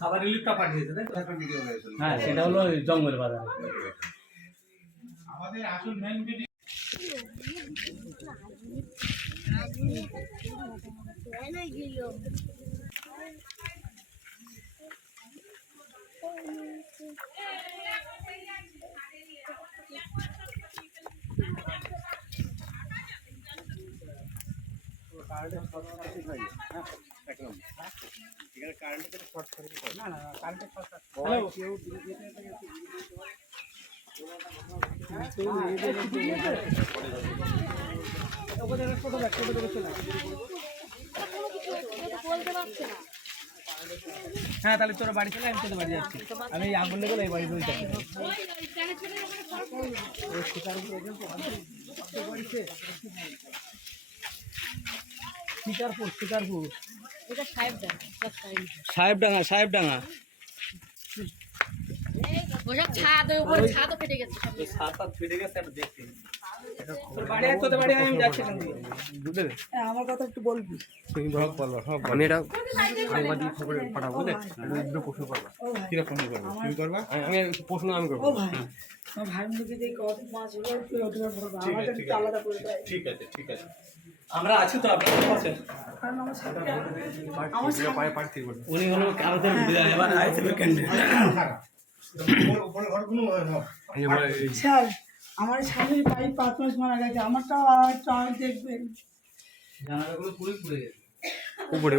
খাবার রিলিফটা পাঠিয়েছে তাই তো? হ্যাঁ, সেটা হলো জঙ্গল বাজার। আমাদের আসল মেন ভিডিও হ্যাঁ, তাহলে তোর বাড়ি চলে, আমি তোদের বাড়ি যাচ্ছি। আমি আগুন লেগে এই বাড়ি বলতে শিকারপুর এটা সাহেবডাঙ্গা সাহেবডাঙ্গা ছাদের উপরে ছাদও ফেটে গেছে, ছাদটা ফেটে গেছে। আমি দেখছি তোর বাড়ি, তোদের বাড়ি আমি যাচ্ছি এখান থেকে। আমার কথা একটু বলবি। তুমি ব্লগ বলো, আমি এটা সাংবাদিক খবরে পাঠাবো, বুঝলে? একটু প্রশ্ন করবা। কিরকম করবো তুমি করবা? আমি প্রশ্ন আমি করবো। ও ভাই, আমার ভাই মুখে দিয়ে কত মাছ হলো, তুই ওটা করবা, আমাদের একটু আলাদা করে দাও। ঠিক আছে, ঠিক আছে, আমরা আছি তো। আপনারা আছেন? কারণ আমার সাথে আমার পায়ে পাড়তে বলবো। উনি হলো কালকের বিদায়, এবার আইসিবি ক্যান্ডিডেট। স্যার, আমার স্বামীর ভাই 5 মাস মারা গেছে, আমারটাও আর দেখবেন। জানালাগুলো পুরো পুড়ে গেছে। উপরে